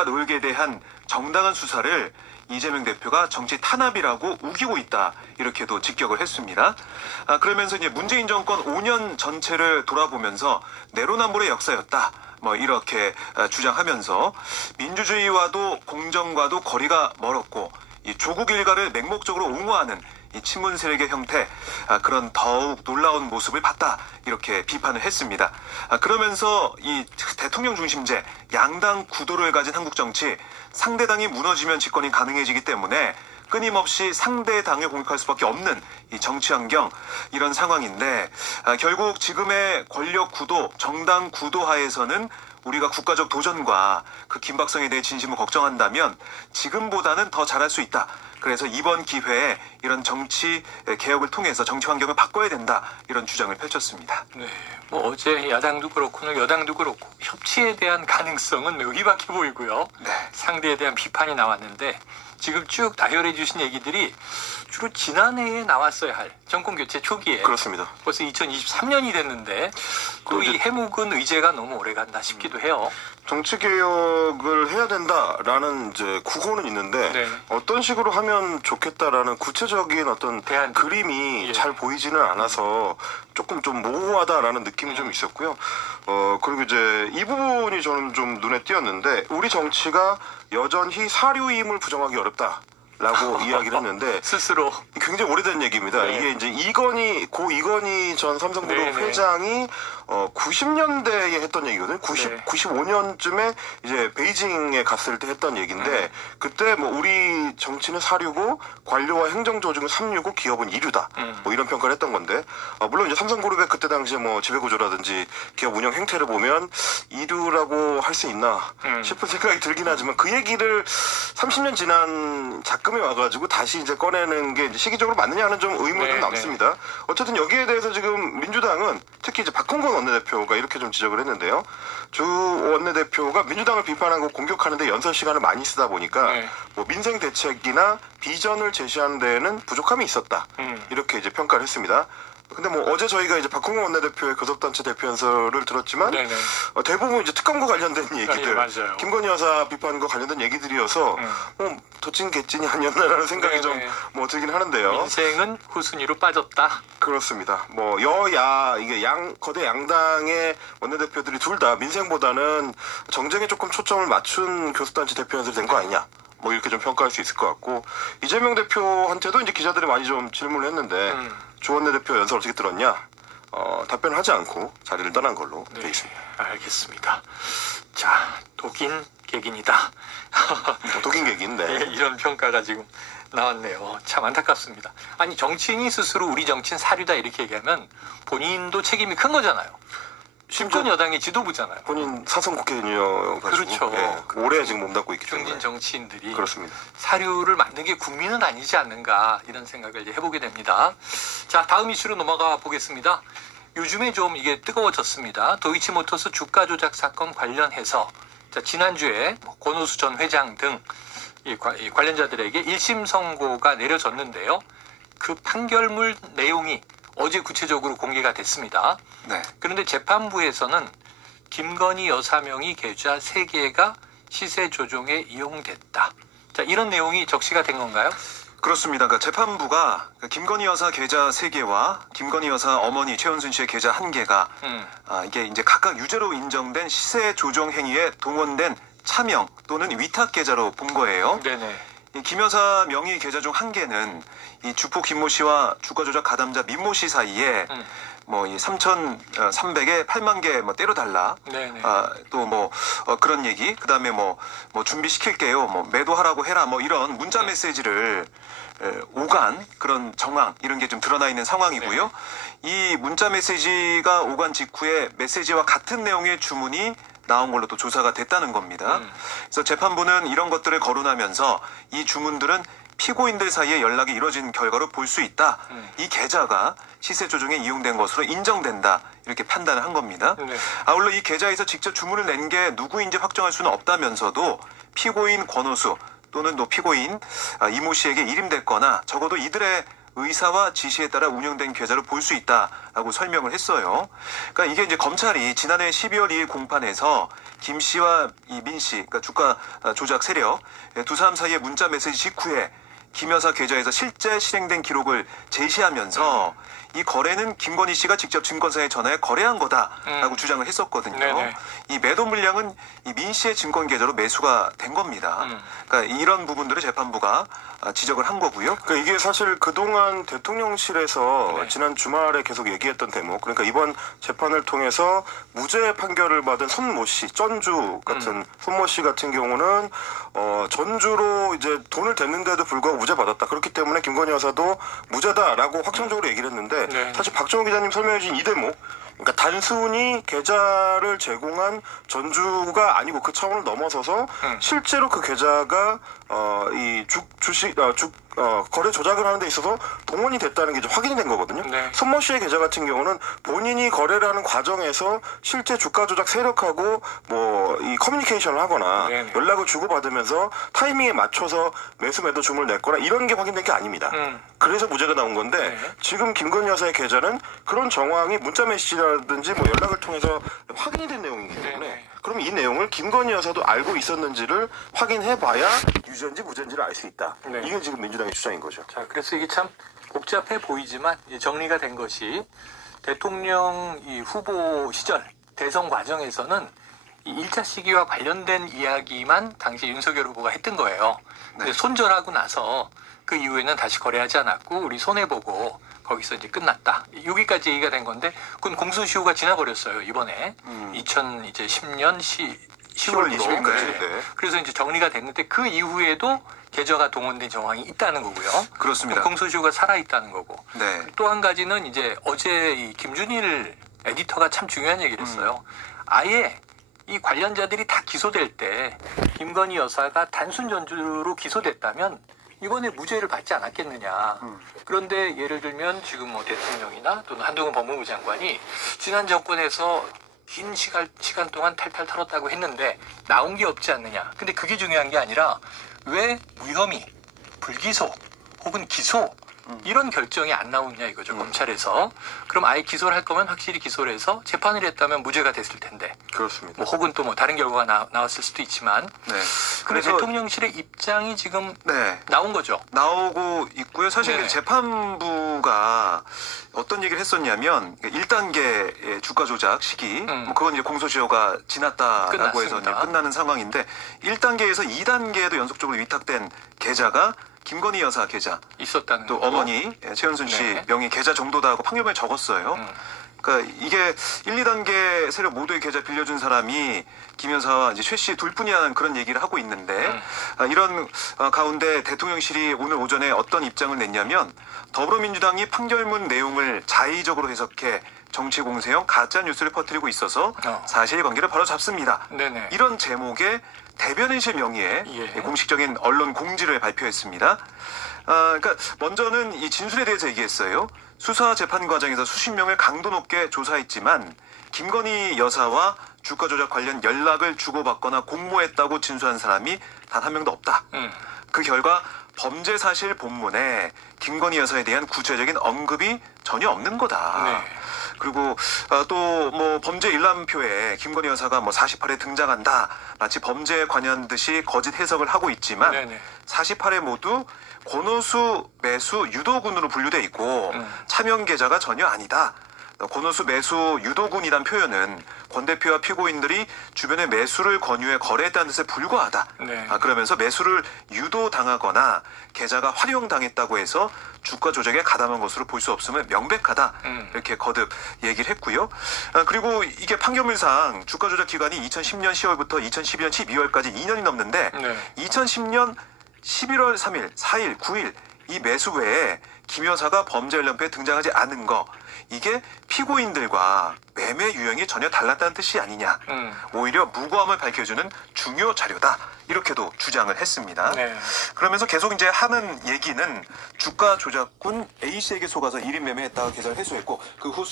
온갖 의혹에 대한 정당한 수사를 이재명 대표가 정치 탄압이라고 우기고 있다 이렇게도 직격을 했습니다. 아, 그러면서 이제 문재인 정권 5년 전체를 돌아보면서 내로남불의 역사였다. 뭐 이렇게 아, 주장하면서 민주주의와도 공정과도 거리가 멀었고 이 조국 일가를 맹목적으로 옹호하는 이 친문 세력의 형태 아, 그런 더욱 놀라운 모습을 봤다 이렇게 비판을 했습니다. 아, 그러면서 이 대통령 중심제 양당 구도를 가진 한국 정치 상대당이 무너지면 집권이 가능해지기 때문에 끊임없이 상대 당을 공격할 수밖에 없는 이 정치 환경 이런 상황인데 아, 결국 지금의 권력 구도 정당 구도 하에서는 우리가 국가적 도전과 그 긴박성에 대해 진심을 걱정한다면 지금보다는 더 잘할 수 있다. 그래서 이번 기회에 이런 정치 개혁을 통해서 정치 환경을 바꿔야 된다. 이런 주장을 펼쳤습니다. 네, 뭐 어제 야당도 그렇고 오늘 여당도 그렇고 협치에 대한 가능성은 매우 희박해 보이고요. 네. 상대에 대한 비판이 나왔는데 지금 쭉 나열해 주신 얘기들이 주로 지난해에 나왔어야 할 정권 교체 초기에 그렇습니다. 벌써 2023년이 됐는데 또또이 해묵은 의제가 너무 오래 간다 싶기도 해요. 정치 개혁을 해야 된다라는 이제 구호는 있는데 네. 어떤 식으로 하면 좋겠다라는 구체적인 어떤 대안. 그림이 예. 잘 보이지는 않아서 조금 좀 모호하다라는 느낌이 좀 있었고요. 어 그리고 이제 이 부분이 저는 좀 눈에 띄었는데 우리 정치가 여전히 사류임을 부정하기 어렵다. 라고 이야기를 했는데 스스로 굉장히 오래된 얘기입니다. 네. 이게 이제 이건희 고 이건희 전 삼성그룹 네, 네. 회장이 어 90년대에 했던 얘기거든요. 90 네. 95년쯤에 이제 베이징에 갔을 때 했던 얘기인데 네. 그때 뭐 우리 정치는 사류고 관료와 행정 조직은 삼류고 기업은 이류다. 음. 뭐 이런 평가를 했던 건데 어, 물론 이제 삼성그룹의 그때 당시에 뭐 지배 구조라든지 기업 운영 행태를 보면 이류라고 할 수 있나 음. 싶은 생각이 들긴 하지만 그 얘기를 30년 지난 작 금에 와가지고 다시 이제 꺼내는 게 이제 시기적으로 맞느냐 하는 좀 의문이 네, 좀 남습니다. 어쨌든 여기에 대해서 지금 민주당은 특히 이제 박홍건 원내대표가 이렇게 좀 지적을 했는데요. 주 원내대표가 민주당을 비판하고 공격하는데 연설 시간을 많이 쓰다 보니까 네. 뭐 민생 대책이나 비전을 제시하는 데에는 부족함이 있었다. 음. 이렇게 이제 평가를 했습니다. 근데 뭐 어제 저희가 이제 박홍건 원내대표의 교섭단체 대표 연설을 들었지만 네네. 어, 대부분 이제 특검과 관련된 얘기들, 예, 맞아요. 김건희 여사 비판과 관련된 얘기들이어서 음. 뭐 도찐 개찐이 아니었나라는 생각이 네네. 좀 뭐 들긴 하는데요. 민생은 후순위로 빠졌다. 그렇습니다. 뭐 여야 이게 양 거대 양당의 원내대표들이 둘 다 민생보다는 정쟁에 조금 초점을 맞춘 교수단체 대표 연설이 된 거 아니냐. 뭐 이렇게 좀 평가할 수 있을 것 같고 이재명 대표한테도 이제 기자들이 많이 좀 질문을 했는데 음. 조원내 대표 연설 어떻게 들었냐? 어, 답변을 하지 않고 자리를 떠난 걸로 네, 돼 있습니다. 알겠습니다. 자, 독인 객인이다. 독인 객인데 예, 이런 평가가 지금 나왔네요. 참 안타깝습니다. 아니 정치인이 스스로 우리 정치는 사류다 이렇게 얘기하면 본인도 책임이 큰 거잖아요. 집권 여당의 지도부잖아요. 본인 사선 국회의원이어 가지고 그렇죠. 예, 오래 지금 몸담고 있기 때문에 중진 정치인들이 그렇습니다. 사류를 만든 게 국민은 아니지 않는가 이런 생각을 이제 해보게 됩니다. 자 다음 이슈로 넘어가 보겠습니다. 요즘에 좀 이게 뜨거워졌습니다. 도이치모터스 주가 조작 사건 관련해서 자, 지난주에 뭐 권오수 전 회장 등 이 관련자들에게 1심 선고가 내려졌는데요. 그 판결문 내용이 어제 구체적으로 공개가 됐습니다. 네. 그런데 재판부에서는 김건희 여사 명의 계좌 3개가 시세 조종에 이용됐다. 자, 이런 내용이 적시가 된 건가요? 그렇습니다. 그러니까 재판부가 그 김건희 여사 계좌 3개와 김건희 여사 어머니 최은순 씨의 계좌 1개가 음. 아, 이게 이제 각각 유죄로 인정된 시세 조정 행위에 동원된 차명 또는 위탁 계좌로 본 거예요. 네네. 이김 여사 명의 계좌 중 한 개는 이 주포 김모 씨와 주가 조작 가담자 민모 씨 사이에 음. 뭐이 3,300에 8만 개 뭐 때려 달라. 네네. 아, 또뭐 그런 얘기. 그다음에 뭐뭐 준비시킬게요. 뭐 매도하라고 해라. 뭐 이런 문자 네. 메시지를 에, 오간 그런 정황 이런 게 좀 드러나 있는 상황이고요. 네. 이 문자 메시지가 오간 직후에 메시지와 같은 내용의 주문이 나온 걸로 또 조사가 됐다는 겁니다. 음. 그래서 재판부는 이런 것들을 거론하면서 이 주문들은 피고인들 사이에 연락이 이루어진 결과로 볼 수 있다. 음. 이 계좌가 시세 조정에 이용된 것으로 인정된다. 이렇게 판단을 한 겁니다. 네. 아울러 이 계좌에서 직접 주문을 낸 게 누구인지 확정할 수는 없다면서도 피고인 권호수 또는 또 피고인 아, 이모 씨에게 일임됐거나 적어도 이들의 의사와 지시에 따라 운영된 계좌로 볼 수 있다라고 설명을 했어요. 그러니까 이게 이제 검찰이 지난해 12월 2일 공판에서 김 씨와 이 민 씨, 그러니까 주가 조작 세력 두 사람 사이의 문자 메시지 직후에 김 여사 계좌에서 실제 실행된 기록을 제시하면서 이 거래는 김건희 씨가 직접 증권사에 전화해 거래한 거다라고 음. 주장을 했었거든요. 네네. 이 매도 물량은 이 민 씨의 증권 계좌로 매수가 된 겁니다. 음. 그러니까 이런 부분들을 재판부가 아, 지적을 한 거고요. 그러니까 이게 사실 그동안 대통령실에서 네. 지난 주말에 계속 얘기했던 대목 그러니까 이번 재판을 통해서 무죄 판결을 받은 손모 씨, 전주 같은 음. 손모 씨 같은 경우는 어 전주로 이제 돈을 댔는데도 불구하고 무죄 받았다. 그렇기 때문에 김건희 여사도 무죄다라고 확정적으로 얘기를 했는데 네. 사실 박정호 기자님 설명해 주신 이 대목 그러니까 단순히 계좌를 제공한 전주가 아니고 그 차원을 넘어서서 음. 실제로 그 계좌가 어 이 주식 어, 주 어, 거래 조작을 하는 데 있어서 동원이 됐다는 게 이제 확인이 된 거거든요. 네. 손모 씨의 계좌 같은 경우는 본인이 거래를 하는 과정에서 실제 주가 조작 세력하고 뭐 이 커뮤니케이션을 하거나 네네. 연락을 주고받으면서 타이밍에 맞춰서 매수 매도 주문을 냈거나 이런 게 확인된 게 아닙니다. 음. 그래서 무죄가 나온 건데 네. 지금 김건희 여사의 계좌는 그런 정황이 문자 메시지라든지 뭐 연락을 통해서 확인이 된 내용이기 때문에 네네. 그럼 이 내용을 김건희 여사도 알고 있었는지를 확인해봐야 유죄인지 무죄인지를 알 수 있다. 네. 이게 지금 민주당의 주장인 거죠. 자, 그래서 이게 참 복잡해 보이지만 정리가 된 것이 대통령 이 후보 시절 대선 과정에서는 이 1차 시기와 관련된 이야기만 당시 윤석열 후보가 했던 거예요. 네. 손절하고 나서 그 이후에는 다시 거래하지 않았고 우리 손해보고 거기서 이제 끝났다. 여기까지 얘기가 된 건데 그건 공소시효가 지나버렸어요 이번에 음. 2000 이제 10년 시 10월 10월로 20일 까지. 네. 그래서 이제 정리가 됐는데 그 이후에도 계좌가 동원된 정황이 있다는 거고요. 그렇습니다. 공소시효가 살아 있다는 거고. 네. 또 한 가지는 이제 어제 이 김준일 에디터가 참 중요한 얘기를 했어요. 음. 아예 이 관련자들이 다 기소될 때 김건희 여사가 단순 전주로 기소됐다면 이번에 무죄를 받지 않았겠느냐. 음. 그런데 예를 들면 지금 뭐 대통령이나 또는 한동훈 법무부 장관이 지난 정권에서 긴 시간, 시간 동안 탈탈 털었다고 했는데 나온 게 없지 않느냐. 근데 그게 중요한 게 아니라 왜 무혐의, 불기소 혹은 기소 이런 결정이 안 나오냐 이거죠 검찰에서 그럼 아예 기소를 할 거면 확실히 기소를 해서 재판을 했다면 무죄가 됐을 텐데 그렇습니다. 뭐 혹은 또 뭐 다른 결과가 나, 나왔을 수도 있지만 네. 근데 그래서 대통령실의 입장이 지금 네. 나온 거죠 나오고 있고요. 사실 네네. 재판부가 어떤 얘기를 했었냐면 1단계 주가 조작 시기 음. 뭐 그건 이제 공소시효가 지났다라고 해서 이제 끝났습니다. 끝나는 상황인데 1단계에서 2단계에도 연속적으로 위탁된 계좌가 김건희 여사 계좌 있었다는 또 거고. 어머니 예, 최현순 씨 네. 명의 계좌 정도다 하고 판결문에 적었어요. 음. 그러니까 이게 1, 2단계 세력 모두의 계좌 빌려준 사람이 김 여사와 이제 최 씨 둘 뿐이라는 그런 얘기를 하고 있는데 음. 아, 이런 아, 가운데 대통령실이 오늘 오전에 어떤 입장을 냈냐면 더불어민주당이 판결문 내용을 자의적으로 해석해 정치 공세형 가짜 뉴스를 퍼뜨리고 있어서 어. 사실관계를 바로 잡습니다. 네네 이런 제목의 대변인실 명의의 예. 공식적인 언론 공지를 발표했습니다. 아, 그러니까 먼저는 이 진술에 대해서 얘기했어요. 수사 재판 과정에서 수십 명을 강도 높게 조사했지만 김건희 여사와 주가 조작 관련 연락을 주고받거나 공모했다고 진술한 사람이 단 한 명도 없다. 음. 그 결과 범죄 사실 본문에 김건희 여사에 대한 구체적인 언급이 전혀 없는 거다. 네. 그리고 또 뭐 범죄 일람표에 김건희 여사가 뭐 48회 등장한다. 마치 범죄에 관한 듯이 거짓 해석을 하고 있지만 네네 48회 모두 권오수 매수 유도군으로 분류돼 있고 음. 차명 계좌가 전혀 아니다. 권오수 매수 유도군이란 표현은 권 대표와 피고인들이 주변에 매수를 권유해 거래했다는 뜻에 불과하다. 네. 아, 그러면서 매수를 유도당하거나 계좌가 활용당했다고 해서 주가 조작에 가담한 것으로 볼 수 없음을 명백하다. 음. 이렇게 거듭 얘기를 했고요. 아, 그리고 이게 판결문상 주가 조작 기간이 2010년 10월부터 2012년 12월까지 2년이 넘는데 네. 2010년 11월 3일, 4일, 9일 이 매수 외에 김 여사가 범죄 연령표에 등장하지 않은 거 이게 피고인들과 매매 유형이 전혀 달랐다는 뜻이 아니냐. 음. 오히려 무고함을 밝혀주는 중요 자료다. 이렇게도 주장을 했습니다. 네. 그러면서 계속 이제 하는 얘기는 주가 조작군 A 씨에게 속아서 1인 매매했다가 계좌를 회수했고 그후